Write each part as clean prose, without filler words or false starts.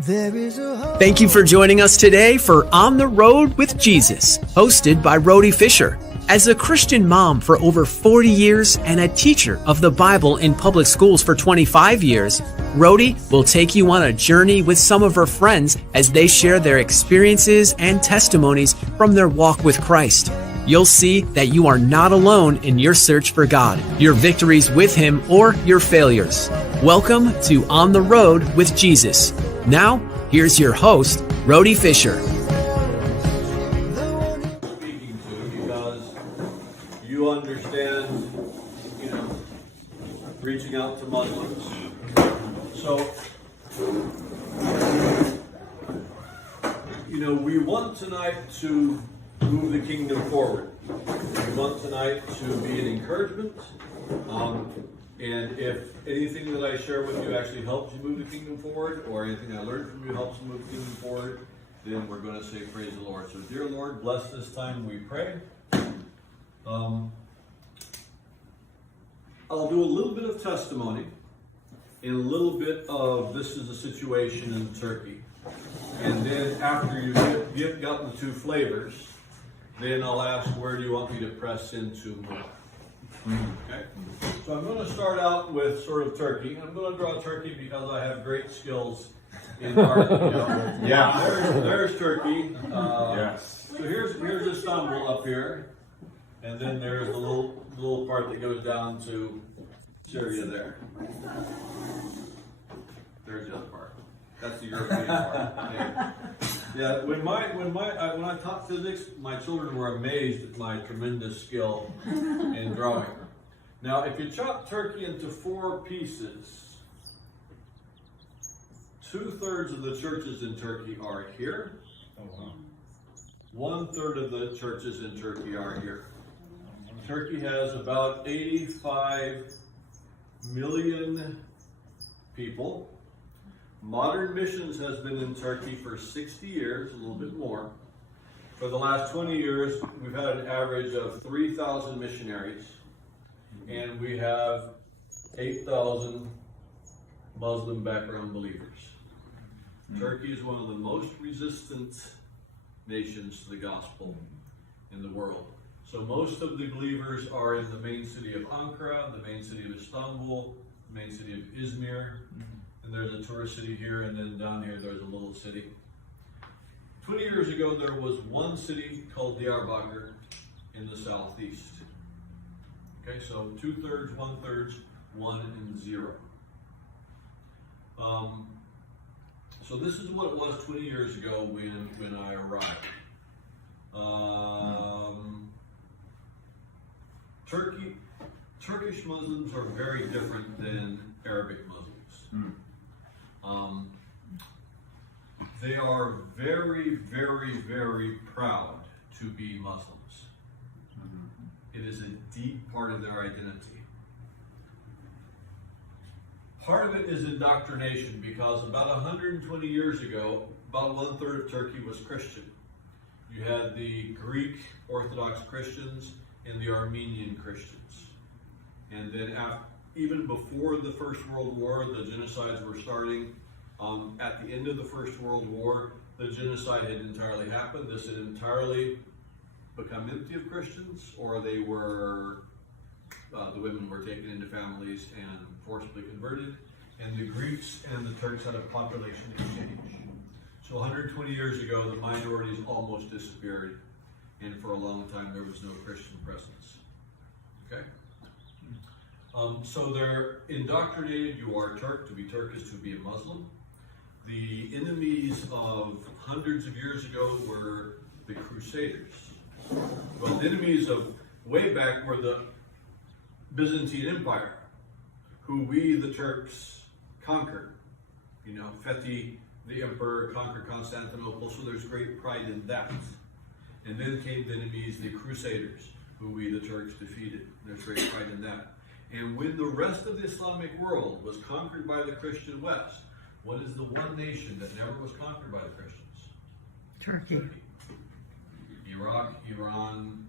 Thank you for joining us today for On the Road with Jesus, hosted by Rhodey Fisher. As a Christian mom for over 40 years and a teacher of the Bible in public schools for 25 years, Rhodey will take you on a journey with some of her friends as they share their experiences and testimonies from their walk with Christ. You'll see that you are not alone in your search for God, your victories with Him, or your failures. Welcome to On the Road with Jesus. Now, here's your host, Rhodey Fisher. Speaking to because you understand, reaching out to Muslims. So, we want tonight to move the kingdom forward. We want tonight to be an encouragement. And if anything that I share with you actually helps you move the kingdom forward, or anything I learned from you helps you move the kingdom forward, then we're going to say praise the Lord. So dear Lord, bless this time, we pray. I'll do a little bit of testimony and a little bit of this is the situation in Turkey. And then after you've gotten the two flavors, then I'll ask, where do you want me to press into more? Okay, so I'm going to start out with sort of Turkey. I'm going to draw Turkey because I have great skills in art. There's Turkey. Yes. So here's Istanbul up here, and then there's the little part that goes down to Syria there. There's the other part. That's the European part. Yeah, when I taught physics, my children were amazed at my tremendous skill in drawing. Now, if you chop Turkey into 4 pieces, 2/3 of the churches in Turkey are here. 1/3 of the churches in Turkey are here. Turkey has about 85 million people. Modern Missions has been in Turkey for 60 years, a little bit more. For the last 20 years, we've had an average of 3,000 missionaries, and we have 8,000 Muslim background believers. Turkey is one of the most resistant nations to the gospel in the world. So most of the believers are in the main city of Ankara, the main city of Istanbul, the main city of Izmir. And there's a tourist city here, and then down here there's a little city. 20 years ago, there was one city called Diyarbakir in the southeast. Okay, so 2/3, 1/3, 1 and 0. So this is what it was 20 years ago when I arrived. Turkish Muslims are very different than Arabic Muslims. They are very, very, very proud to be Muslims. It is a deep part of their identity. Part of it is indoctrination because about 120 years ago, about 1/3 of Turkey was Christian. You had the Greek Orthodox Christians and the Armenian Christians. And then even before the First World War, the genocides were starting. At the end of the First World War, the genocide had entirely happened. This had entirely become empty of Christians, or they were, the women were taken into families and forcibly converted, and the Greeks and the Turks had a population exchange. So 120 years ago, the minorities almost disappeared, and for a long time there was no Christian presence. Okay? So they're indoctrinated. You are Turk. To be Turk is to be a Muslim. The enemies of hundreds of years ago were the Crusaders. Well, the enemies of way back were the Byzantine Empire, who we, the Turks, conquered. Fethi, the emperor, conquered Constantinople, so there's great pride in that. And then came the enemies, the Crusaders, who we, the Turks, defeated. There's great pride in that. And when the rest of the Islamic world was conquered by the Christian West, what is the one nation that never was conquered by the Christians? Turkey. Iraq, Iran,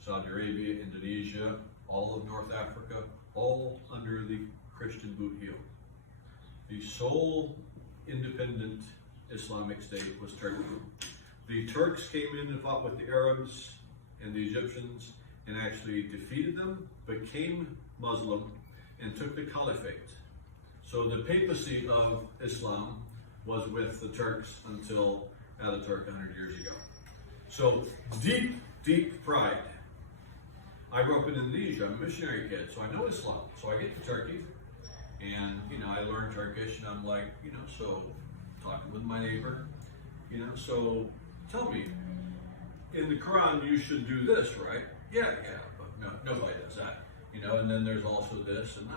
Saudi Arabia, Indonesia, all of North Africa, all under the Christian boot heel. The sole independent Islamic state was Turkey. The Turks came in and fought with the Arabs and the Egyptians and actually defeated them, became Muslim, and took the caliphate. So the papacy of Islam was with the Turks until Ataturk 100 years ago. So deep, deep pride. I grew up in Indonesia. I'm a missionary kid, so I know Islam. So I get to Turkey, and I learned Turkish, and I'm like, so talking with my neighbor, so tell me, in the Quran you should do this, right? Yeah, but no, nobody does that, and then there's also this, and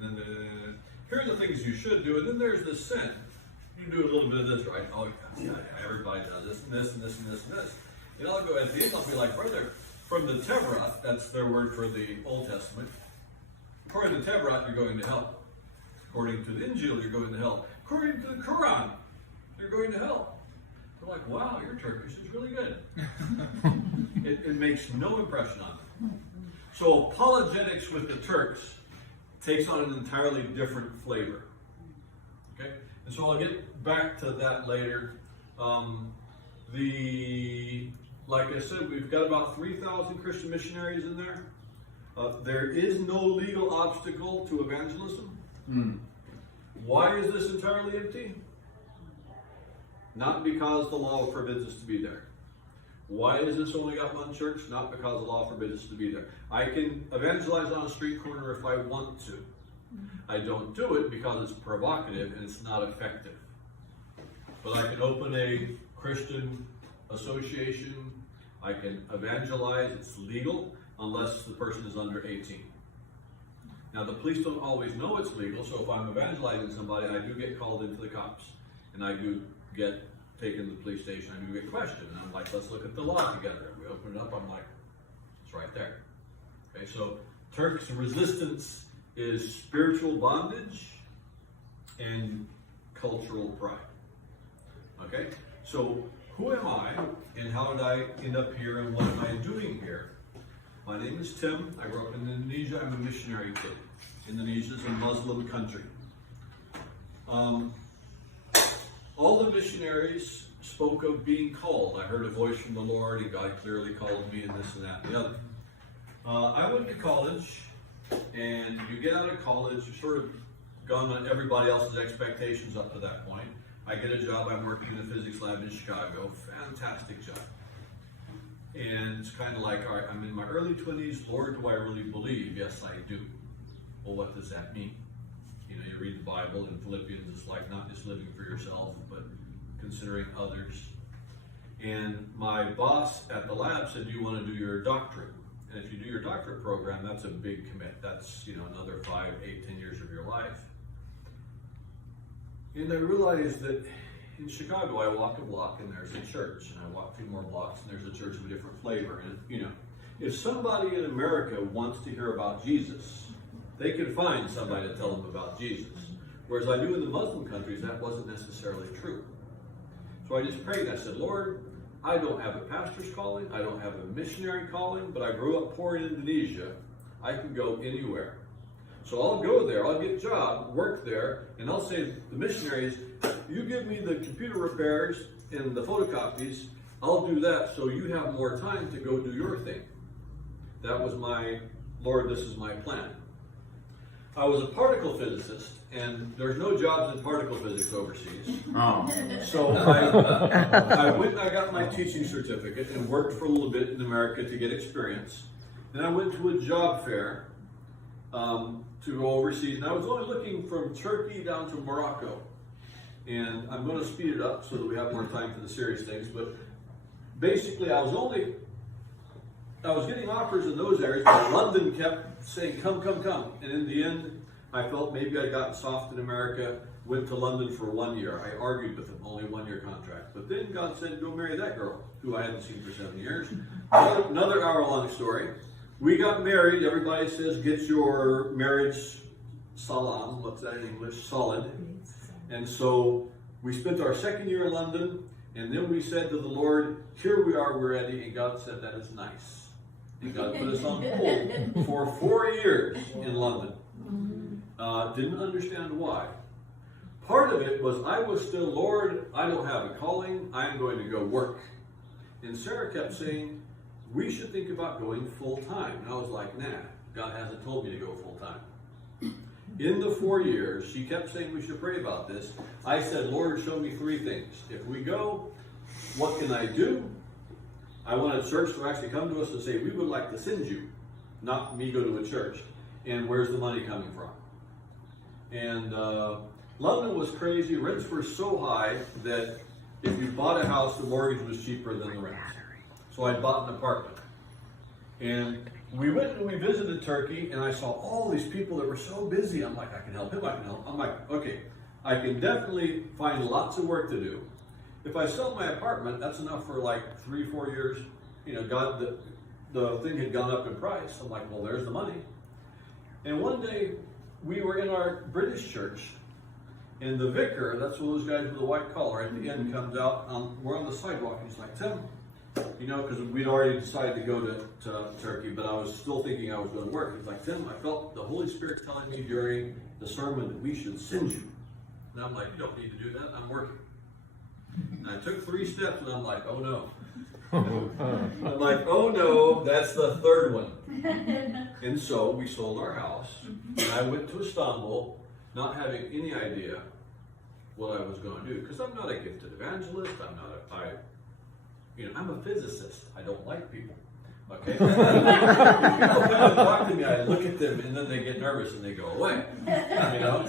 then here are the things you should do, and then there's this sin. You do a little bit of this, right? Oh, yeah, everybody does this, and this, and this, and this, and this. And I'll go at the end, I'll be like, brother, from the Tevrat, that's their word for the Old Testament, according to the Tevrat, you're going to hell. According to the Injil, you're going to hell. According to the Quran, you're going to hell. They're like, wow, your Turkish is really good. It makes no impression on them. So apologetics with the Turks takes on an entirely different flavor. Okay? And so I'll get back to that later. Like I said, we've got about 3,000 Christian missionaries in there. There is no legal obstacle to evangelism. Why is this entirely empty? Not because the law forbids us to be there. Why is this only got one church? Not because the law forbids us to be there. I can evangelize on a street corner if I want to. I don't do it because it's provocative and it's not effective. But I can open a Christian association. I can evangelize. It's legal unless the person is under 18. Now, the police don't always know it's legal, so if I'm evangelizing somebody, I do get called into the cops, and I do get taken to the police station. I do get questioned, and I'm like, let's look at the law together. And we open it up, I'm like, it's right there. Okay, so Turks' resistance is spiritual bondage and cultural pride. Okay, so who am I, and how did I end up here, and what am I doing here? My name is Tim. I grew up in Indonesia. I'm a missionary kid. Indonesia is a Muslim country. All the missionaries spoke of being called. I heard a voice from the Lord, and God clearly called me, and this and that and the other. I went to college, and you get out of college, you've sort of gone on everybody else's expectations up to that point. I get a job. I'm working in a physics lab in Chicago. Fantastic job. And it's kind of like, all right, I'm in my early 20s. Lord, do I really believe? Yes, I do. Well, what does that mean? You read the Bible in Philippians. It's like not just living for yourself, but considering others. And my boss at the lab said, do you want to do your doctorate? And if you do your doctorate program, that's a big commit. That's, another 5, 8, 10 years of your life. And I realized that in Chicago, I walk a block and there's a church, and I walk 2 more blocks and there's a church of a different flavor. And if somebody in America wants to hear about Jesus, they can find somebody to tell them about Jesus. Whereas I knew in the Muslim countries that wasn't necessarily true. So I just prayed. I said, Lord, I don't have a pastor's calling, I don't have a missionary calling, but I grew up poor in Indonesia. I can go anywhere. So I'll go there, I'll get a job, work there, and I'll say to the missionaries, you give me the computer repairs and the photocopies, I'll do that so you have more time to go do your thing. That was my, Lord, this is my plan. I was a particle physicist, and there's no jobs in particle physics overseas. Oh. So I went and I got my teaching certificate and worked for a little bit in America to get experience. Then I went to a job fair to go overseas, and I was only looking from Turkey down to Morocco. And I'm going to speed it up so that we have more time for the serious things, but basically I was getting offers in those areas, but London kept saying, come, come, come. And in the end, I felt maybe I'd gotten soft in America, went to London for 1 year. I argued with them, only 1 year contract. But then God said, go marry that girl, who I hadn't seen for 7 years. Another hour-long story. We got married. Everybody says, get your marriage salam. What's that in English? Solid. And so we spent our 2nd year in London, and then we said to the Lord, here we are, we're ready. And God said, that is nice. And God put us on hold for 4 years in London. Didn't understand why. part of it was I was still, Lord, I don't have a calling. I'm going to go work. And Sarah kept saying, we should think about going full time. And I was like, nah, God hasn't told me to go full time. In the 4 years, she kept saying we should pray about this. I said, Lord, show me 3 things. If we go, what can I do? I want a church to actually come to us and say, we would like to send you, not me go to a church. And where's the money coming from? And London was crazy. Rents were so high that if you bought a house, the mortgage was cheaper than the rent. So I bought an apartment. And we went and we visited Turkey, and I saw all these people that were so busy. I'm like, I can help him, I can help. I'm like, okay, I can definitely find lots of work to do. If I sell my apartment, that's enough for like 3-4 years. You know, the thing had gone up in price. I'm like, well, there's the money. And one day, we were in our British church, and the vicar, that's one of those guys with a white collar, at the end comes out, we're on the sidewalk, and he's like, Tim, you know, because we'd already decided to go to Turkey, but I was still thinking I was going to work. He's like, Tim, I felt the Holy Spirit telling me during the sermon that we should send you. And I'm like, you don't need to do that, I'm working. And I took 3 steps, and I'm like, oh no. I'm like, oh no, that's the 3rd one. And so we sold our house, and I went to Istanbul, not having any idea what I was going to do, because I'm not a gifted evangelist. I'm a physicist. I don't like people. Okay, people come and talk to me. I look at them, and then they get nervous and they go away. You know.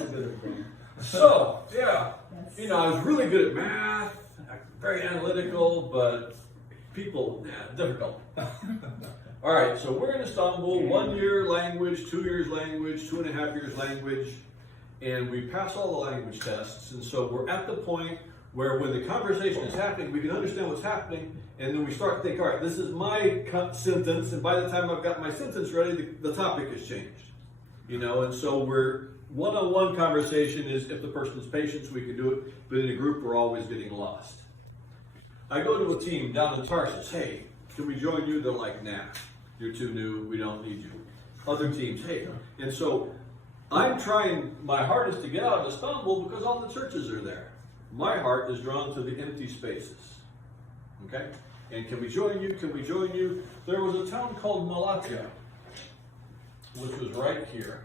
So yeah, you know, I was really good at math, very analytical, but people, difficult. All right, so we're in Istanbul, 1 year language, 2 years language, 2.5 years language, and we pass all the language tests. And so we're at the point where when the conversation is happening, we can understand what's happening, and then we start to think, all right, this is my sentence, and by the time I've got my sentence ready, the topic has changed. You know, and so we're one-on-one conversation is if the person's patient, we can do it, but in a group, we're always getting lost. I go to a team down in Tarsus, hey, can we join you? They're like, nah, you're too new, we don't need you. Other teams, hey. And so I'm trying my hardest to get out of Istanbul because all the churches are there. My heart is drawn to the empty spaces. Okay? And can we join you? Can we join you? There was a town called Malatya, which was right here.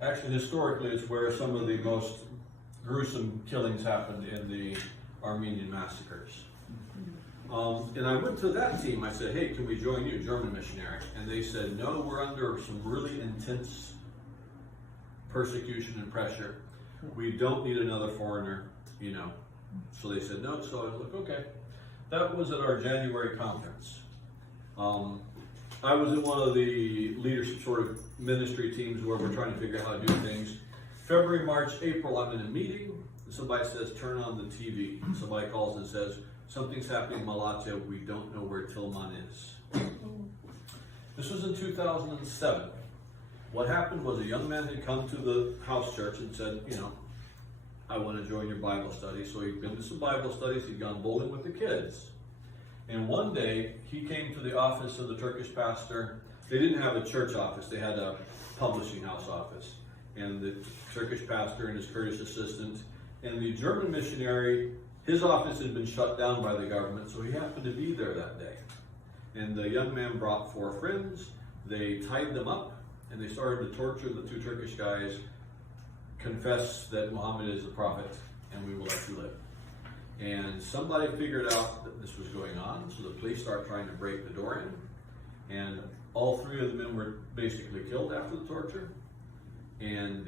Actually, historically, it's where some of the most gruesome killings happened in the Armenian massacres. And I went to that team. I said, hey, can we join you, German Missionary? And they said, no, we're under some really intense persecution and pressure. We don't need another foreigner, you know. So they said no. So I was like, okay. That was at our January conference. I was in one of the leadership sort of ministry teams where we're trying to figure out how to do things. February, March, April, I'm in a meeting. Somebody says, turn on the TV. Somebody calls and says, something's happening in Malatya. We don't know where Tilman is. This was in 2007. What happened was a young man had come to the house church and said, you know, I want to join your Bible study. So he'd been to some Bible studies. He'd gone bowling with the kids. And one day, he came to the office of the Turkish pastor. They didn't have a church office. They had a publishing house office. And the Turkish pastor and his Kurdish assistant and the German missionary, his office had been shut down by the government, so he happened to be there that day. And the young man brought 4 friends. They tied them up, and they started to torture the 2 Turkish guys, confess that Muhammad is the prophet, and we will let you live. And somebody figured out that this was going on, so the police start trying to break the door in. And all 3 of the men were basically killed after the torture. And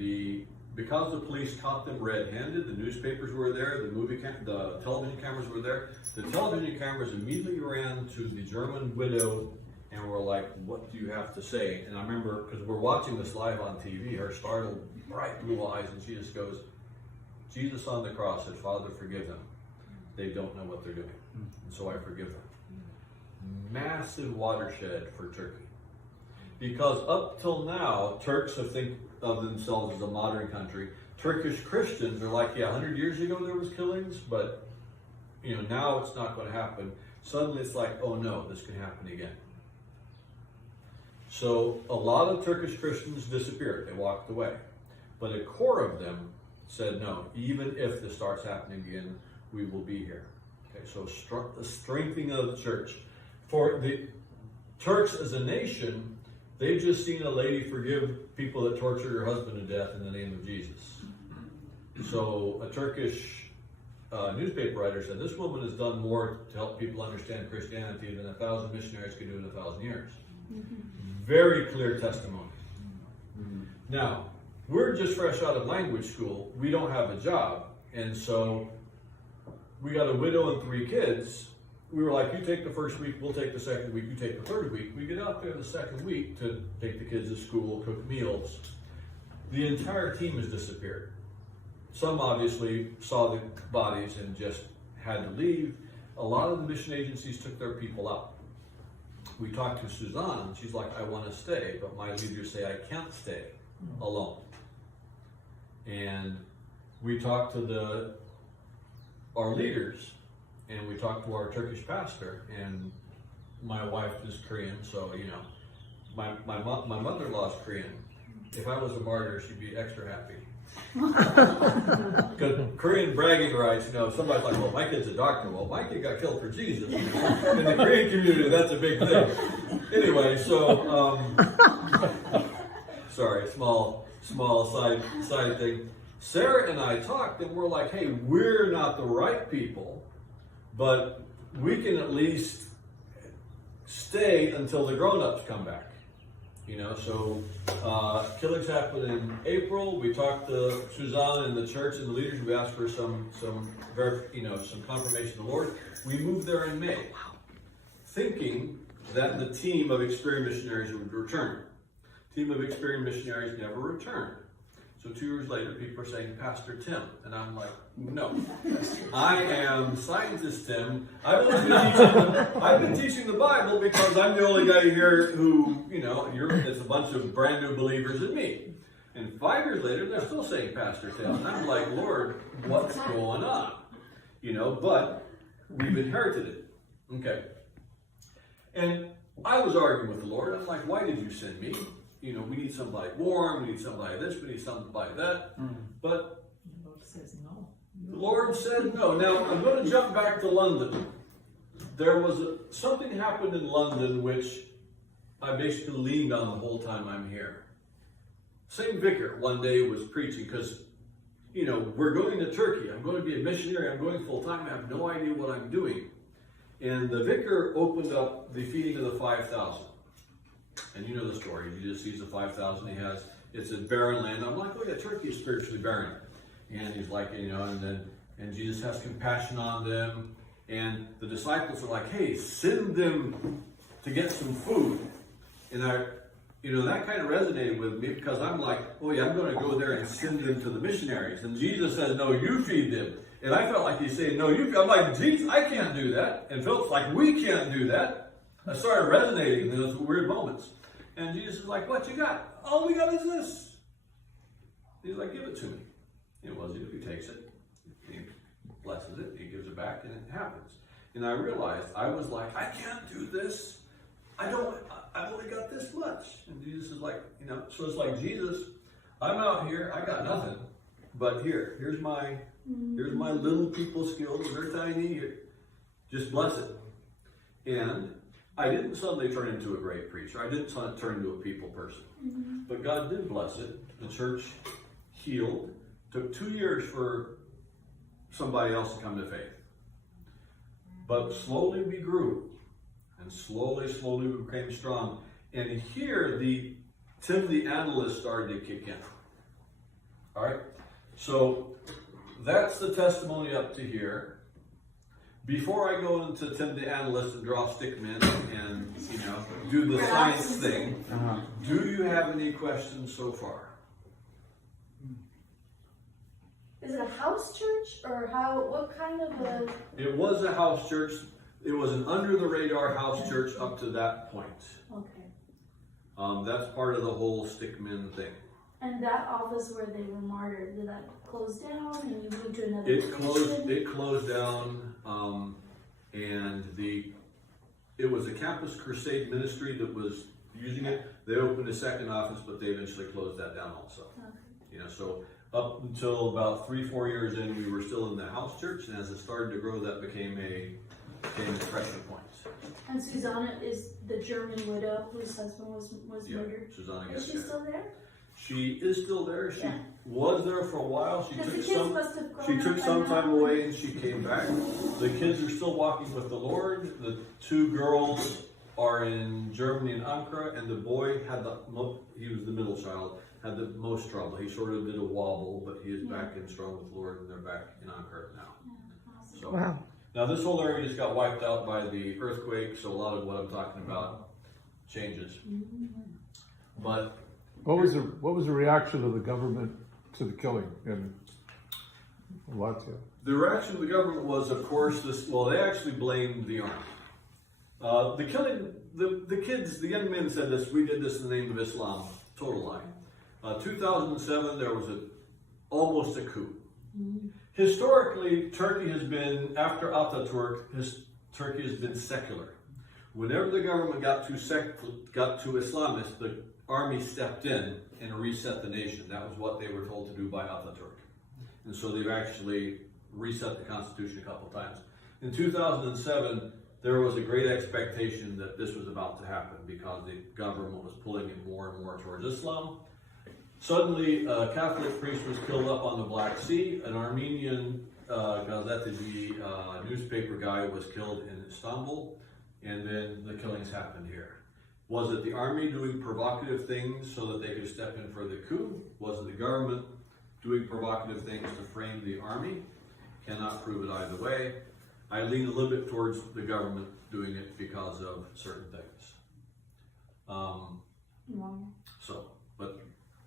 because the police caught them red-handed, the newspapers were there, the television cameras were there. The television cameras immediately ran to the German widow and were like, what do you have to say? And I remember, because we're watching this live on TV, her startled, bright blue eyes, and she just goes, Jesus on the cross said, Father, forgive them. They don't know what they're doing. And so I forgive them. Massive watershed for Turkey. Because up till now, Turks have think of themselves as a modern country. Turkish Christians are like, yeah, 100 years ago there was killings, but you know, now it's not going to happen. Suddenly it's like, oh no, this can happen again. So a lot of Turkish Christians disappeared. They walked away. But a core of them said, no, even if this starts happening again, we will be here. Okay, so the strengthening of the church. For the Turks as a nation, they've just seen a lady forgive people that torture her husband to death in the name of Jesus. So a Turkish newspaper writer said, this woman has done more to help people understand Christianity than 1,000 missionaries could do in 1,000 years. Very clear testimony. Now, we're just fresh out of language school. We don't have a job. And so we got a widow and 3 kids. We were like, you take the first week, we'll take the second week, you take the third week. We get out there the second week to take the kids to school, cook meals. The entire team has disappeared. Some obviously saw the bodies and just had to leave. A lot of the mission agencies took their people out. We talked to Suzanne, and she's like, I want to stay, but my leaders say I can't stay alone. And we talked to our leaders, and we talked to our Turkish pastor, and my wife is Korean, so you know, my mother-in-law is Korean. If I was a martyr, she'd be extra happy. Because Korean bragging rights, you know, somebody's like, well, my kid's a doctor. Well, my kid got killed for Jesus. You know? In the Korean community, that's a big thing. Anyway, so, sorry, small side thing. Sarah and I talked, and we're like, hey, we're not the right people, but we can at least stay until the grown-ups come back. You know, so killings happened in April. We talked to Suzanne and the church and the leaders. We asked for some confirmation of the Lord. We moved there in May, thinking that the team of experienced missionaries would return. Team of experienced missionaries never returned. So 2 years later, people are saying, Pastor Tim. And I'm like, no. I am Scientist Tim. I've been teaching the Bible because I'm the only guy here who, you know, it's a bunch of brand new believers in me. And 5 years later, they're still saying Pastor Tim. And I'm like, Lord, what's going on? You know, but we've inherited it. Okay. And I was arguing with the Lord. I'm like, why did you send me? You know, we need somebody warm, we need somebody this, we need somebody that. But the Lord says no. The Lord said no. Now, I'm going to jump back to London. There was something happened in London which I basically leaned on the whole time I'm here. Same vicar one day was preaching because, you know, we're going to Turkey. I'm going to be a missionary. I'm going full time. I have no idea what I'm doing. And the vicar opened up the feeding of the 5,000. And you know the story. He just sees the 5,000. It's a barren land. I'm like, oh yeah, Turkey is spiritually barren. And he's like, you know, and Jesus has compassion on them. And the disciples are like, hey, send them to get some food. And that kind of resonated with me because I'm like, oh yeah, I'm going to go there and send them to the missionaries. And Jesus says, no, you feed them. And I felt like he's saying, no, you feed. I'm like, Jesus, I can't do that. And Philip's like, we can't do that. I started resonating in those weird moments. And Jesus is like, what you got? All we got is this. He's like, give it to me. It was it. He takes it. He blesses it. He gives it back, and it happens. And I realized, I was like, I can't do this. I've only got this much. And Jesus is like, you know, so it's like, Jesus, I'm out here. I got nothing. But here's my little people skills. They're tiny. Here. Just bless it. And I didn't suddenly turn into a great preacher. I didn't turn into a people person. But God did bless it. The church healed. Took 2 years for somebody else to come to faith. But slowly we grew. And slowly we became strong. And here Tim the analyst started to kick in. All right? So that's the testimony up to here. Before I go into Tim the analyst and draw stickmen and you know do the science thing, do you have any questions so far? Is it a house church or what kind of a? It was a house church. It was an under the radar house church up to that point. Okay. That's part of the whole stickmen thing. And that office where they were martyred, did that close down and you moved to another It closed down, and it was a campus crusade ministry that was using it. They opened a second office, but they eventually closed that down also. Okay. You know, so up until about 3-4 years in, we were still in the house church, and as it started to grow, that became a pressure point. And Susanna is the German widow whose husband was Yeah, murdered. Susanna Is got she there. still there? She is still there. She Yeah. was there for a while. She Because the took kids some. must have grown She up took by some now. time away and she came back. The kids are still walking with the Lord. The 2 girls are in Germany and Ankara, and the boy had he was the middle child, had the most trouble. He sort of did a wobble, but he is back and strong with the Lord, and they're back in Ankara now. Yeah, awesome. So Wow. now this whole area just got wiped out by the earthquake, so a lot of what I'm talking about changes. But What was the reaction of the government to the killing in Latvia? the reaction of the government was, of course, they actually blamed the army. The killing, the kids, the young men said this, we did this in the name of Islam. Total lie. 2007, there was almost a coup. Historically, Turkey has been, after Ataturk, Turkey has been secular. Whenever the government got too Islamist, the army stepped in and reset the nation. That was what they were told to do by Ataturk. And so they've actually reset the constitution a couple times. In 2007, there was a great expectation that this was about to happen because the government was pulling it more and more towards Islam. Suddenly, a Catholic priest was killed up on the Black Sea. An Armenian gazeteci newspaper guy was killed in Istanbul, and then the killings happened here. Was it the army doing provocative things so that they could step in for the coup? Was it the government doing provocative things to frame the army? Cannot prove it either way. I lean a little bit towards the government doing it because of certain things. So, but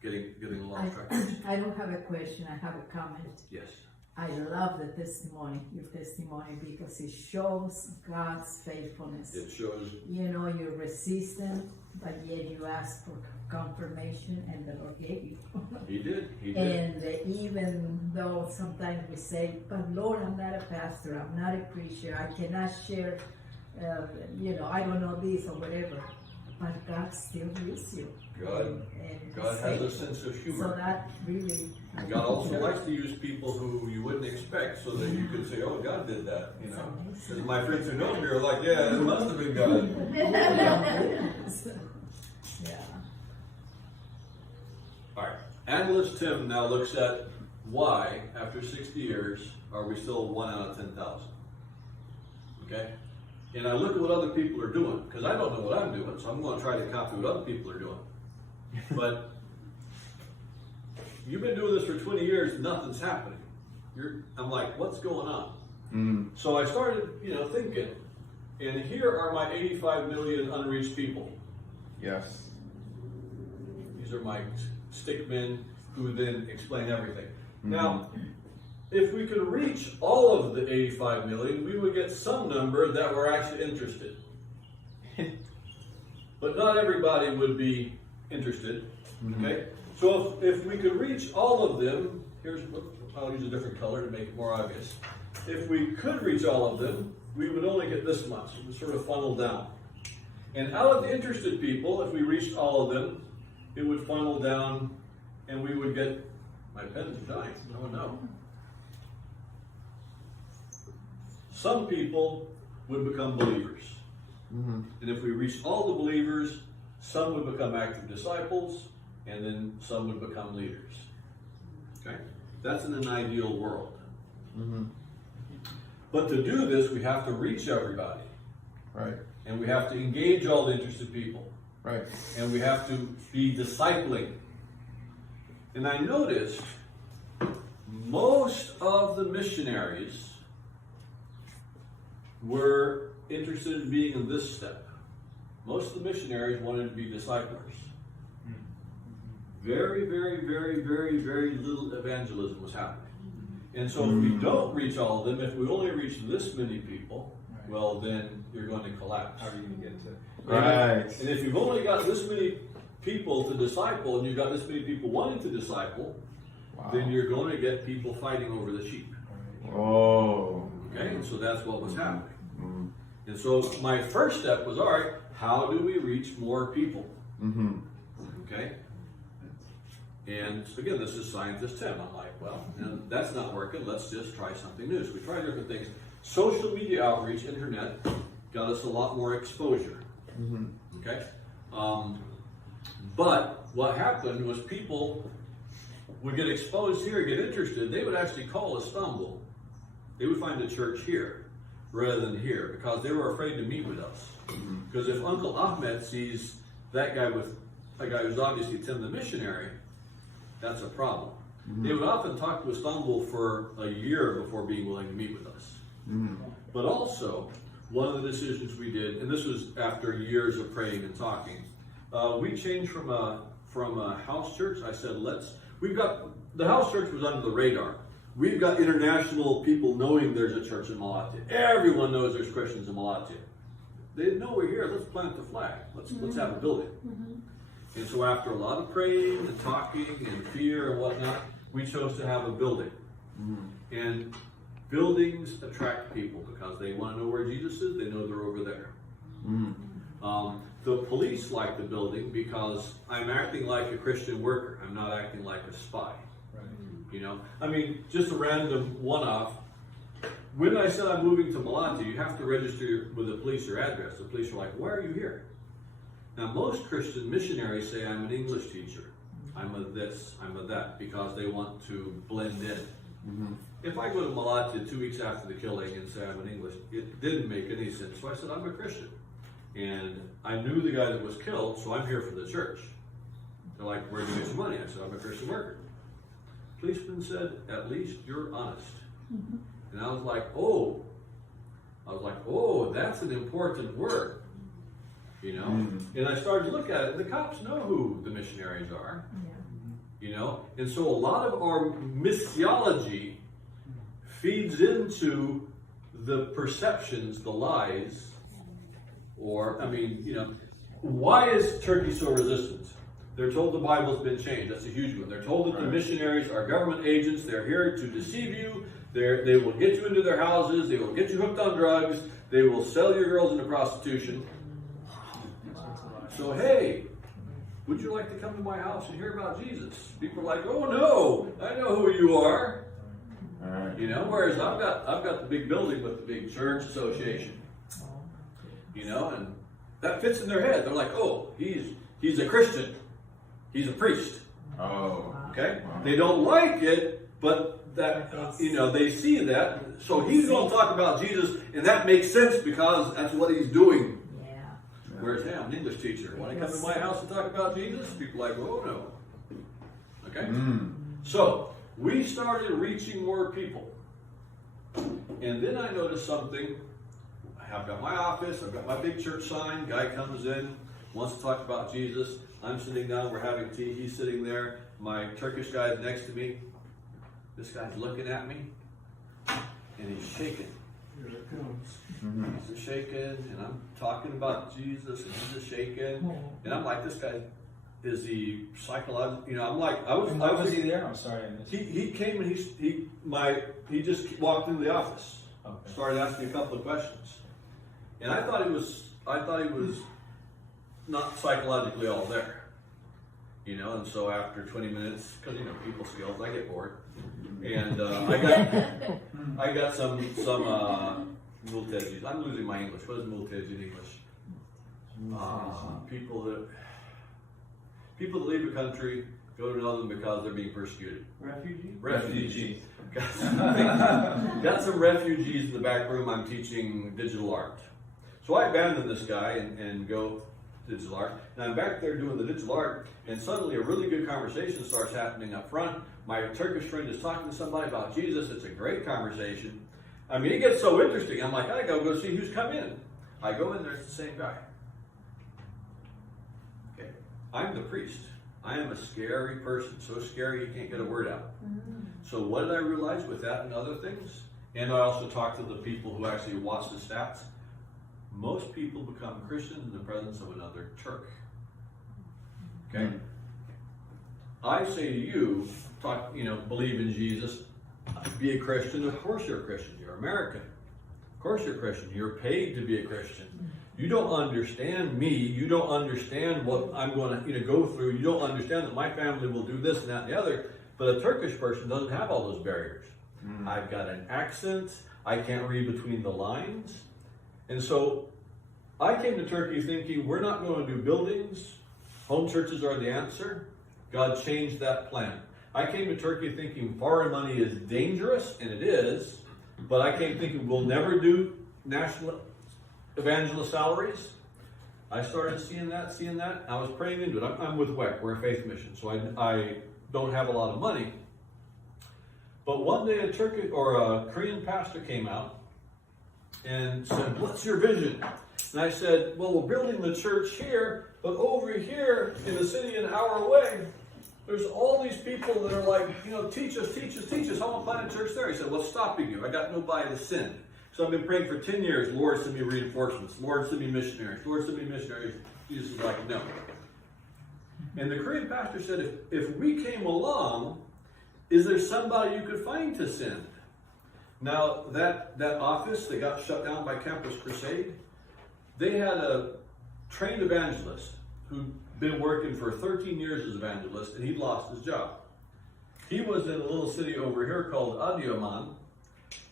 getting a little off track. I don't have a question, I have a comment. Yes. I love the testimony, your testimony, because it shows God's faithfulness. It shows. You know, you're resistant, but yet you ask for confirmation, and the Lord gave you. He did. He did. And even though sometimes we say, but Lord, I'm not a pastor, I'm not a preacher, I cannot share, I don't know this or whatever, but God still uses you. God has a sense of So humor. that really... God also likes to use people who you wouldn't expect so that you could say, oh, God did that, you know. Because my friends who know me are like, yeah, it must have been God. Yeah. All right. Analyst Tim now looks at why, after 60 years, are we still 1 out of 10,000? Okay? And I look at what other people are doing, because I don't know what I'm doing, so I'm going to try to copy what other people are doing. But you've been doing this for 20 years, nothing's happening. I'm like, what's going on? So I started, thinking, and here are my 85 million unreached people. Yes. These are my stickmen who then explain everything. Now, if we could reach all of the 85 million, we would get some number that were actually interested. But not everybody would be interested, okay? So if we could reach all of them, I'll use a different color to make it more obvious. If we could reach all of them, we would only get this much. It would sort of funnel down. And out of the interested people, if we reached all of them, it would funnel down and we would get, my pen's dying, oh no. Some people would become believers. And if we reached all the believers, some would become active disciples, and then some would become leaders. Okay? That's in an ideal world. But to do this, we have to reach everybody. Right. And we have to engage all the interested people. Right. And we have to be discipling. And I noticed most of the missionaries were interested in being in this step. Most of the missionaries wanted to be disciplers. Very, very, very, very, very little evangelism was happening. And so if we don't reach all of them, if we only reach this many people, well, then you're going to collapse. How are you going to get to? Right. And if you've only got this many people to disciple, and you've got this many people wanting to disciple, then you're going to get people fighting over the sheep. Oh. Okay, and so that's what was happening. And so my first step was, all right, how do we reach more people? Okay? And again, this is Scientist Tim. I'm like, well, that's not working. Let's just try something new. So we tried different things. Social media outreach, internet, got us a lot more exposure. Okay? But what happened was people would get exposed here, get interested. They would actually call Istanbul. They would find a church here rather than here because they were afraid to meet with us. Because if Uncle Ahmed sees that guy with a guy who's obviously Tim the missionary, that's a problem. They would often talk to Istanbul for a year before being willing to meet with us. But also, one of the decisions we did, and this was after years of praying and talking, we changed from a house church. I said, the house church was under the radar. We've got international people knowing there's a church in Malatya. Everyone knows there's Christians in Malatya. They know we're here. Let's plant the flag. Let's have a building. And so after a lot of praying and talking and fear and whatnot, we chose to have a building. And buildings attract people because they want to know where Jesus is. They know they're over there. The police like the building because I'm acting like a Christian worker. I'm not acting like a spy. You know, I mean, just a random one-off. When I said I'm moving to Malatya, you have to register with the police your address. The police are like, why are you here? Now, most Christian missionaries say I'm an English teacher. I'm a this, I'm a that, because they want to blend in. If I go to Malatya 2 weeks after the killing and say I'm an English, it didn't make any sense. So I said, I'm a Christian. And I knew the guy that was killed, so I'm here for the church. They're like, where do you get your money? I said, I'm a Christian worker. Policeman said, at least you're honest. And I was like, oh, that's an important word. You know? And I started to look at it. The cops know who the missionaries are. You know? And so a lot of our missiology feeds into the perceptions, the lies, or, I mean, you know, why is Turkey so resistant? They're told the Bible's been changed. That's a huge one. They're told that the missionaries are government agents. They're here to deceive you. They will get you into their houses. They will get you hooked on drugs. They will sell your girls into prostitution. So, hey, would you like to come to my house and hear about Jesus? People are like, oh no, I know who you are. You know, whereas I've got the big building with the big church association. You know, and that fits in their head. They're like, oh, he's a Christian. He's a priest. Oh. Okay? Wow. They don't like it, but that, you know, they see that. So he's going to talk about Jesus, and that makes sense because that's what he's doing. Whereas, hey, I'm an English teacher. Want to come to my house and talk about Jesus? People are like, oh, no. Okay? So, we started reaching more people. And then I noticed something. I've got my office. I've got my big church sign. Guy comes in, wants to talk about Jesus. I'm sitting down. We're having tea. He's sitting there. My Turkish guy's next to me. This guy's looking at me. And he's shaking. Here it comes. He's just shaking, and I'm talking about Jesus, and he's just shaking, and I'm like, this guy, is he psychological? You know, I'm like, I was he there? I'm sorry, I missed. He came and he just walked into the office, started asking a couple of questions, and I thought he was not psychologically all there, you know, and so after 20 minutes, because you know people skills, I get bored, and I got some multejis. I'm losing my English. What is multej in English? People that leave a country, go to another one because they're being persecuted. Refugees. Got some refugees in the back room. I'm teaching digital art. So I abandon this guy and go digital art. And I'm back there doing the digital art, and suddenly a really good conversation starts happening up front. My Turkish friend is talking to somebody about Jesus. It's a great conversation. I mean, it gets so interesting. I'm like, I gotta go see who's come in. I go in there, it's the same guy. Okay, I'm the priest. I am a scary person, so scary you can't get a word out. So what did I realize with that and other things? And I also talked to the people who actually watch the stats. Most people become Christians in the presence of another Turk. Okay? I say to you, believe in Jesus, be a Christian. Of course you're a Christian. You're American. Of course you're a Christian. You're paid to be a Christian. You don't understand me. You don't understand what I'm going to go through. You don't understand that my family will do this and that and the other. But a Turkish person doesn't have all those barriers. I've got an accent. I can't read between the lines. And so I came to Turkey thinking we're not going to do buildings. Home churches are the answer. God changed that plan. I came to Turkey thinking foreign money is dangerous, and it is. But I came thinking we'll never do national evangelist salaries. I started seeing that. I was praying into it. I'm with WEC. We're a faith mission, so I don't have a lot of money. But one day a Korean pastor came out and said, "What's your vision?" And I said, "Well, we're building the church here, but over here in the city an hour away, there's all these people that are like, teach us. I want to plant a church there." He said, "What's stopping you?" I got nobody to send. So I've been praying for 10 years, "Lord, send me reinforcements. Lord, send me missionaries. Lord, send me missionaries." Jesus is like, "No." And the Korean pastor said, if we came along, is there somebody you could find to send? Now, that office that got shut down by Campus Crusade, they had a trained evangelist who'd been working for 13 years as evangelist, and he'd lost his job. He was in a little city over here called Adıyaman,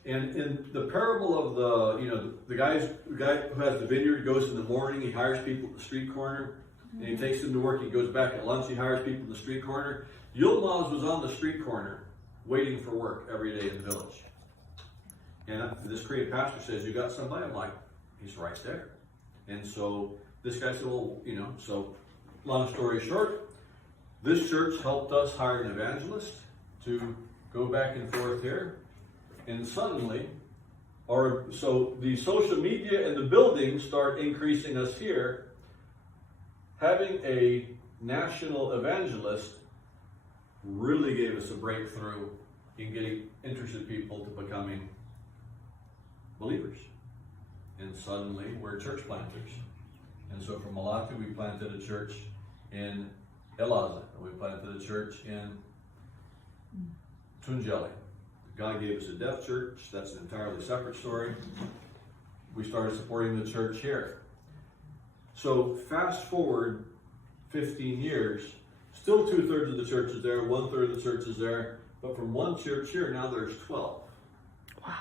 and in the parable of the guy who has the vineyard goes in the morning, he hires people at the street corner, and he takes them to work. He goes back at lunch, he hires people at the street corner. Yilmaz was on the street corner waiting for work every day in the village. And this Korean pastor says, "You got somebody?" I'm like, "He's right there." And so this guy said, "Well, so long story short, this church helped us hire an evangelist to go back and forth here. And suddenly, so the social media and the buildings start increasing us here. Having a national evangelist really gave us a breakthrough in getting interested people to becoming believers. And suddenly, we're church planters. And so from Malacca, we planted a church in Elazığ. We planted a church in Tunceli. God gave us a deaf church. That's an entirely separate story. We started supporting the church here. So fast forward 15 years, still 2/3 of the church is there, 1/3 of the church is there, but from one church here, now there's 12. Wow.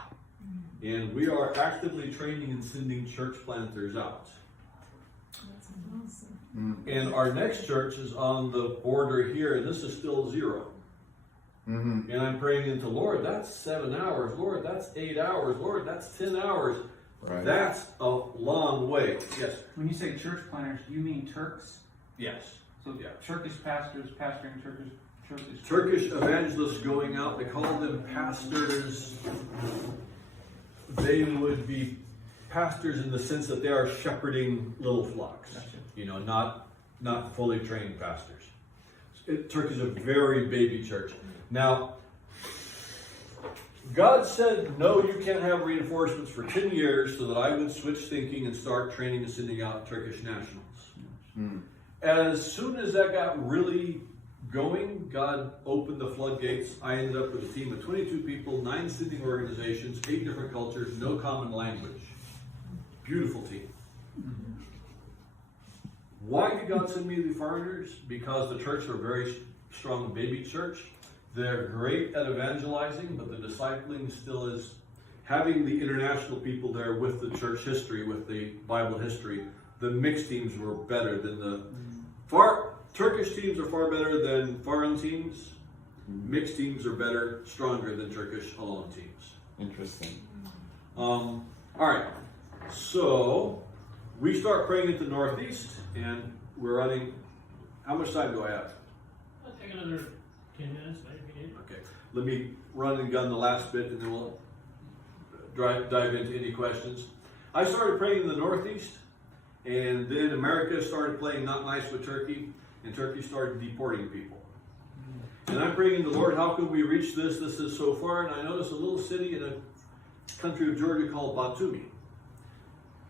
And we are actively training and sending church planters out. That's awesome. And our next church is on the border here, and this is still 0. And I'm praying into, "Lord, that's 7 hours. Lord, that's 8 hours. Lord, that's 10 hours. Right. That's a long way." Yes. When you say church planters, do you mean Turks? Yes. So Yeah. Turkish pastors pastoring Turkish churches? Turkish evangelists going out, they call them pastors. They would be pastors in the sense that they are shepherding little flocks. Gotcha. Not fully trained pastors. Turkey's a very baby church. Now, God said, "No, you can't have reinforcements" for 10 years so that I would switch thinking and start training and sending out Turkish nationals. As soon as that got really going, God opened the floodgates. I ended up with a team of 22 people, 9 sending organizations, 8 different cultures, no common language. Beautiful team. Why did God send me the foreigners? Because the church are a very strong baby church. They're great at evangelizing, but the discipling still is having the international people there with the church history, with the Bible history. The mixed teams were better than Turkish teams are far better than foreign teams. Mixed teams are better, stronger than Turkish alone teams. Interesting. All right, so we start praying at the Northeast, and we're running. How much time do I have? I'll take another 10 minutes, maybe. Okay, let me run and gun the last bit, and then we'll dive into any questions. I started praying in the Northeast, and then America started playing not nice with Turkey, and Turkey started deporting people. And I'm praying to the Lord, how can we reach this? This is so far. And I noticed a little city in a country of Georgia called Batumi.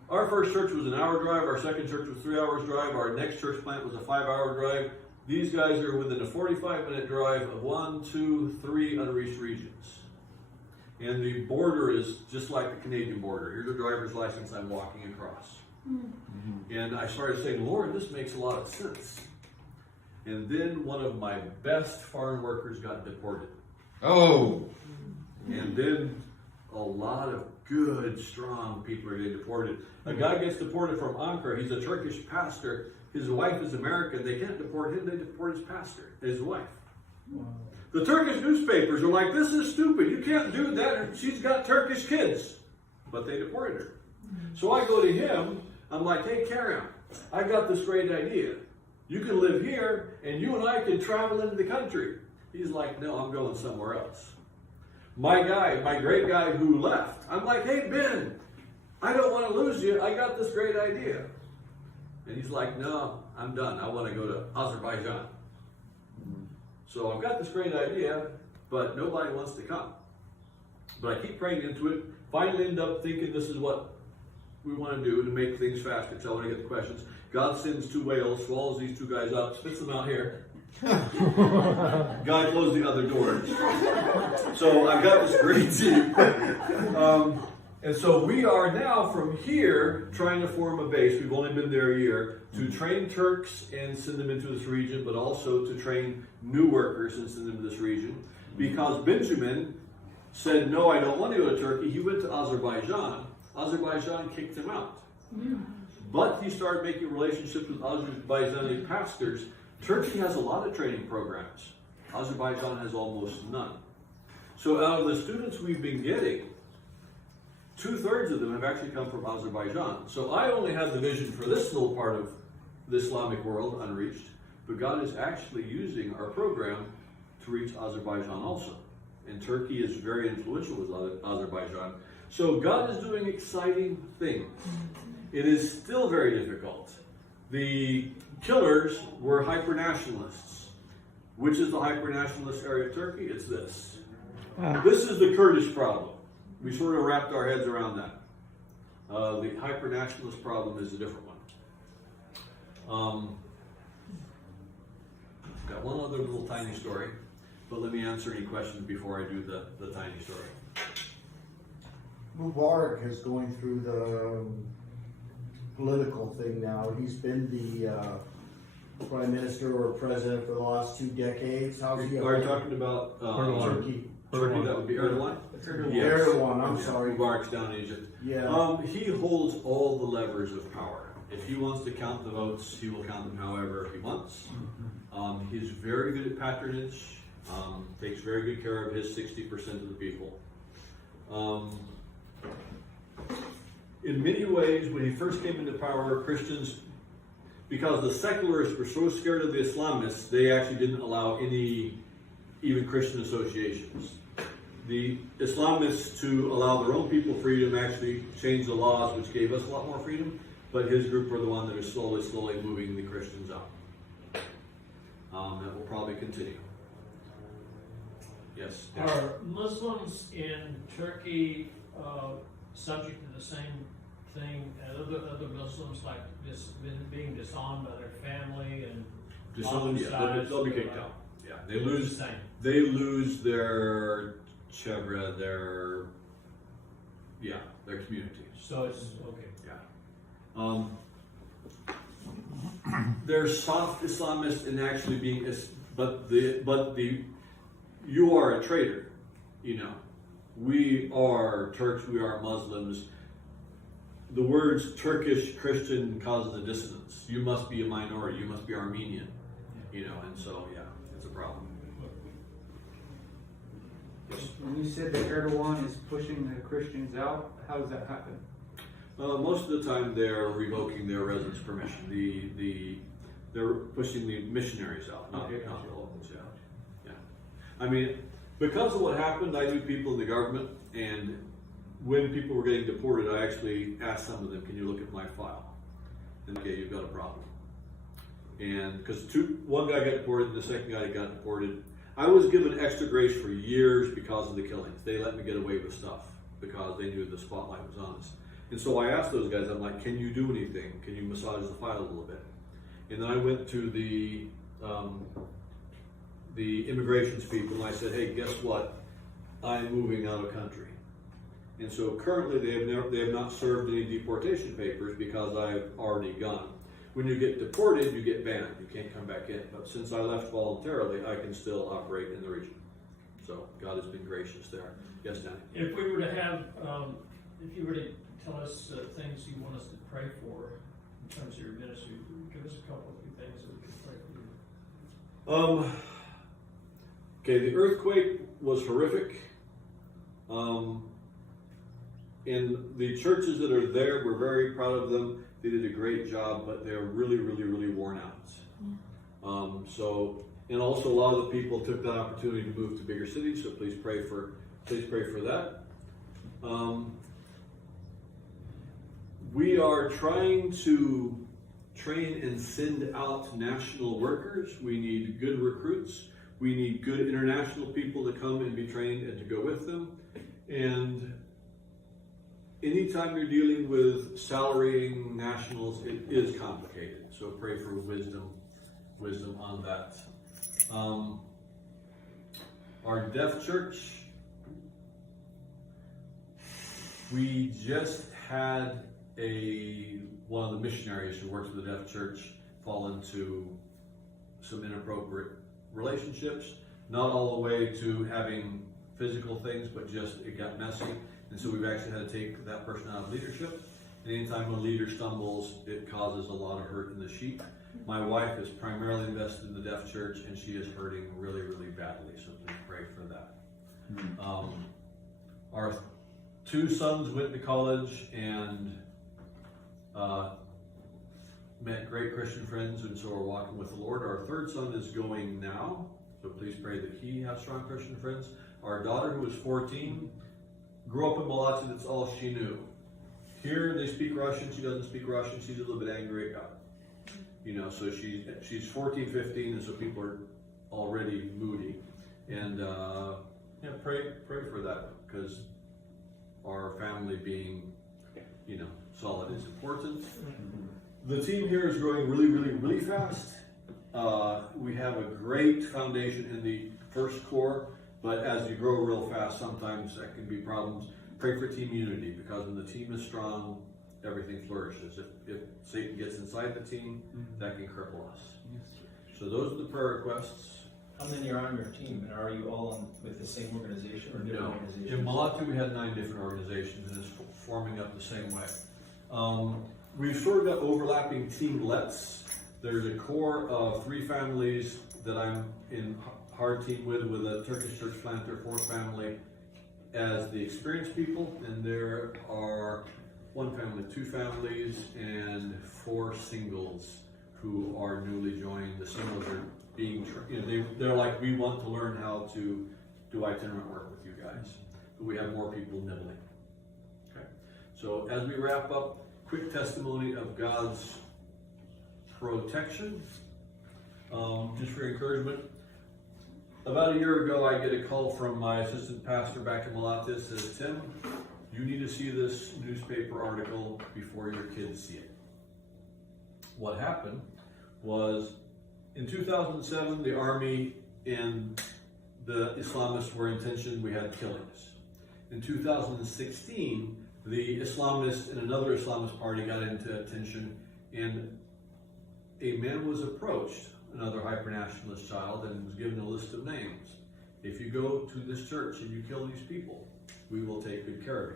Our first church was an hour drive. Our second church was 3 hours drive. Our next church plant was a 5-hour drive. These guys are within a 45-minute drive of 1, 2, 3 unreached regions. And the border is just like the Canadian border. Here's a driver's license I'm walking across. And I started saying, Lord, this makes a lot of sense. And then one of my best foreign workers got deported. Oh. And then a lot of good, strong people are getting deported. A guy gets deported from Ankara. He's a Turkish pastor. His wife is American. They can't deport him. They deport his pastor, his wife. The Turkish newspapers are like, this is stupid. You can't do that. She's got Turkish kids. But they deported her. So I go to him. I'm like, hey, Karen, I got this great idea. You can live here, and you and I can travel into the country. He's like, no, I'm going somewhere else. My great guy who left, I'm like, hey, Ben, I don't want to lose you. I got this great idea. And he's like, no, I'm done. I want to go to Azerbaijan. So I've got this great idea, but nobody wants to come. But I keep praying into it. Finally end up thinking this is what we want to do to make things faster, because I want to get the questions. God sends 2 whales, swallows these 2 guys up, spits them out here. God closed the other doors. So I've got this great team. And so we are now from here trying to form a base. We've only been there a year to train Turks and send them into this region, but also to train new workers and send them to this region. Because Benjamin said, no, I don't want to go to Turkey. He went to Azerbaijan. Azerbaijan kicked him out. But he started making relationships with Azerbaijani pastors. Turkey has a lot of training programs. Azerbaijan has almost none. So out of the students we've been getting, 2/3 of them have actually come from Azerbaijan. So I only have the vision for this little part of the Islamic world unreached, but God is actually using our program to reach Azerbaijan also. And Turkey is very influential with Azerbaijan. So God is doing exciting things. It is still very difficult. The killers were hyper-nationalists. Which is the hyper-nationalist area of Turkey? It's this. This is the Kurdish problem. We sort of wrapped our heads around that. The hyper-nationalist problem is a different one. Got one other little tiny story, but let me answer any questions before I do the tiny story. Mubarak is going through the political thing now. He's been the prime minister or president for the last 2 decades. How's he? Are you talking about Turkey? Turkey, that would be Erdogan? Yes. Erdogan, I'm sorry. Mubarak's down in Egypt. Yeah. He holds all the levers of power. If he wants to count the votes, he will count them however he wants. He's very good at patronage, takes very good care of his 60% of the people. In many ways, when he first came into power, Christians, because the secularists were so scared of the Islamists, they actually didn't allow any, even Christian associations. The Islamists, to allow their own people freedom, actually changed the laws, which gave us a lot more freedom, but his group were the one that are slowly moving the Christians out. That will probably continue. Yes? Are Muslims in Turkey subject to the same thing as other Muslims, like being disowned by their family and Disowned, yeah, they'll be kicked out. Yeah, they lose their chevra, their community. So it's okay. Yeah. They're soft Islamists in actually being, but you are a traitor. You know, we are Turks, we are Muslims. The words Turkish Christian causes a dissonance. You must be a minority. You must be Armenian. You know, and so yeah, it's a problem. When you said that Erdogan is pushing the Christians out, how does that happen? Most of the time, they're revoking their residence permission. They're pushing the missionaries out, not the locals out. Yeah, I mean, because of what happened, I knew people in the government, and when people were getting deported, I actually asked some of them, "Can you look at my file?" And okay, you've got a problem. And because one guy got deported, and the second guy got deported. I was given extra grace for years because of the killings. They let me get away with stuff because they knew the spotlight was on us. And so I asked those guys, I'm like, can you do anything? Can you massage the file a little bit? And then I went to the immigrations people and I said, hey, guess what? I'm moving out of country. And so currently they have not served any deportation papers because I've already gone. When you get deported, you get banned. You can't come back in. But since I left voluntarily, I can still operate in the region. So God has been gracious there. Yes, Danny? If we were to have, if you were to tell us things you want us to pray for in terms of your ministry, give us a couple of few things that we can pray for you. Okay, the earthquake was horrific. And the churches that are there, we're very proud of them. They did a great job, but they're really, really, really worn out. And also a lot of the people took that opportunity to move to bigger cities. So please pray for that. We are trying to train and send out national workers. We need good recruits. We need good international people to come and be trained and to go with them. And anytime you're dealing with salarying nationals, it is complicated. So pray for wisdom on that. Our deaf church, we just had one of the missionaries who works with the deaf church fall into some inappropriate relationships, not all the way to having physical things, but just it got messy. And so we've actually had to take that person out of leadership. And anytime a leader stumbles, it causes a lot of hurt in the sheep. My wife is primarily invested in the deaf church, and she is hurting really, really badly. So please pray for that. Our two sons went to college and met great Christian friends, and so are walking with the Lord. Our third son is going now, so please pray that he has strong Christian friends. Our daughter, who is 14, grew up in Malachi. That's all she knew. Here they speak Russian. She doesn't speak Russian. She's a little bit angry at God. So she's 14, 15, and so people are already moody. And pray for that, because our family being, solid is important. The team here is growing really, really, really fast. We have a great foundation in the first core, but as you grow real fast, sometimes that can be problems. Pray for team unity, because when the team is strong, everything flourishes. If Satan gets inside the team, that can cripple us. So those are the prayer requests. How many are on your team, and are you all with the same organization or different organizations? In Malachi we had 9 different organizations, and it's forming up the same way. We've sort of got overlapping teamlets. There's a core of 3 families that I'm in hard team with a Turkish church planter, 4 family as the experienced people, and there are 1 family, 2 families, and 4 singles who are newly joined. The singles are being, they're like, we want to learn how to do itinerant work with you guys, but we have more people nibbling. Okay, so as we wrap up, quick testimony of God's protection, just for encouragement. About a year ago, I get a call from my assistant pastor back in Malatia. Says, Tim, you need to see this newspaper article before your kids see it. What happened was, in 2007, the army and the Islamists were in tension. We had killings. In 2016, the Islamists and another Islamist party got into tension, and a man was approached, another hyper-nationalist child, and was given a list of names. If you go to this church and you kill these people, we will take good care of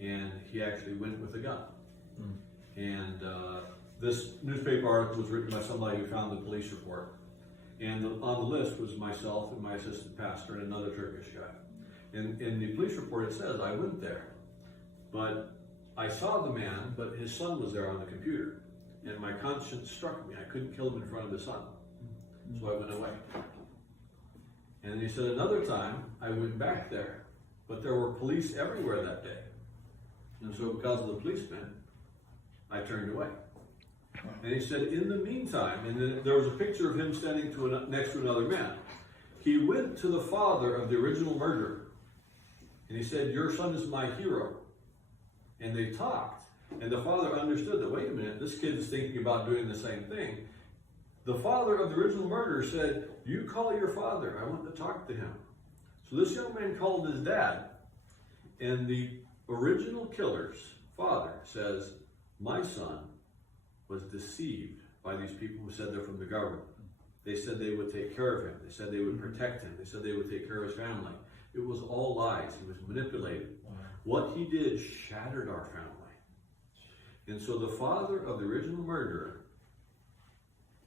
you. And he actually went with a gun. And this newspaper article was written by somebody who found the police report. And on the list was myself and my assistant pastor and another Turkish guy. And in the police report it says, I went there, but I saw the man, but his son was there on the computer. And my conscience struck me. I couldn't kill him in front of the son. So I went away. And he said another time, I went back there, but there were police everywhere that day. And so because of the policemen, I turned away. And he said, in the meantime, and then there was a picture of him standing next to another man. He went to the father of the original murderer. And he said, your son is my hero. And they talked. And the father understood that, wait a minute, this kid is thinking about doing the same thing. The father of the original murderer said, you call your father. I want to talk to him. So this young man called his dad. And the original killer's father says, my son was deceived by these people who said they're from the government. They said they would take care of him. They said they would protect him. They said they would take care of his family. It was all lies. He was manipulated. What he did shattered our family. And so the father of the original murderer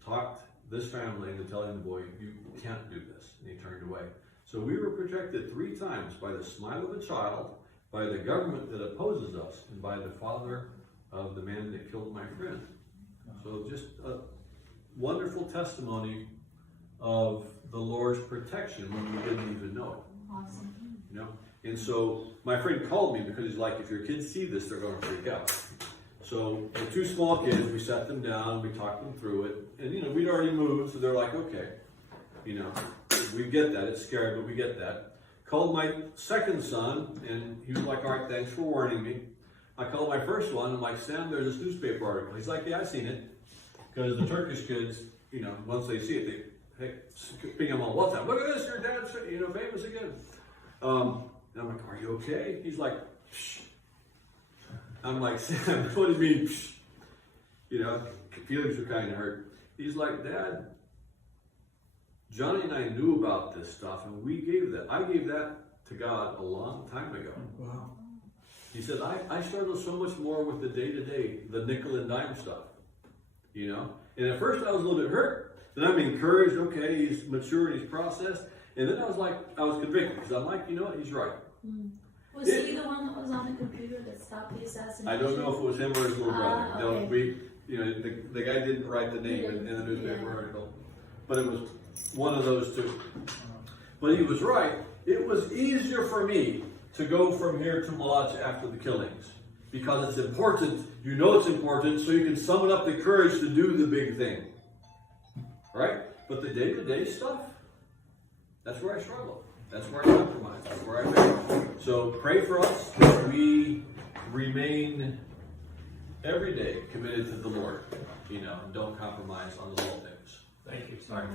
talked this family into telling the boy, you can't do this. And he turned away. So we were protected 3 times by the smile of a child, by the government that opposes us, and by the father of the man that killed my friend. So just a wonderful testimony of the Lord's protection when we didn't even know it. Awesome. You know? And so my friend called me because he's like, if your kids see this, they're going to freak out. So the 2 small kids, we sat them down, we talked them through it, and you know, we'd already moved, so they're like, okay, you know, we get that, it's scary, but we get that. Called my second son, and he was like, all right, thanks for warning me. I called my first one, I'm like, Sam, there's this newspaper article. He's like, yeah, I've seen it. Because the Turkish kids, you know, once they see it, they ping him on WhatsApp. Look at this, your dad's, you know, famous again. And I'm like, are you okay? He's like, shh. I'm like, Sam, what do you mean, psh? You know, feelings were kind of hurt. He's like, Dad, Johnny and I knew about this stuff, and I gave that to God a long time ago. Wow. He said, I struggle so much more with the day-to-day, the nickel and dime stuff, you know? And at first I was a little bit hurt. Then I'm encouraged, okay, he's mature and he's processed. And then I was convicted, because I'm like, you know what, he's right. Was he the one that was on the computer that stopped the assassination? I don't know if it was him or his little brother. No, Okay. the guy didn't write the name in the newspaper article, but it was one of those 2. But he was right. It was easier for me to go from here to Malachi after the killings because it's important. You know it's important, so you can summon up the courage to do the big thing, right? But the day-to-day stuff, that's where I struggle. That's where I compromise. That's where I fail. So pray for us that we remain every day committed to the Lord, you know, and don't compromise on the little things. Thank you. Sorry.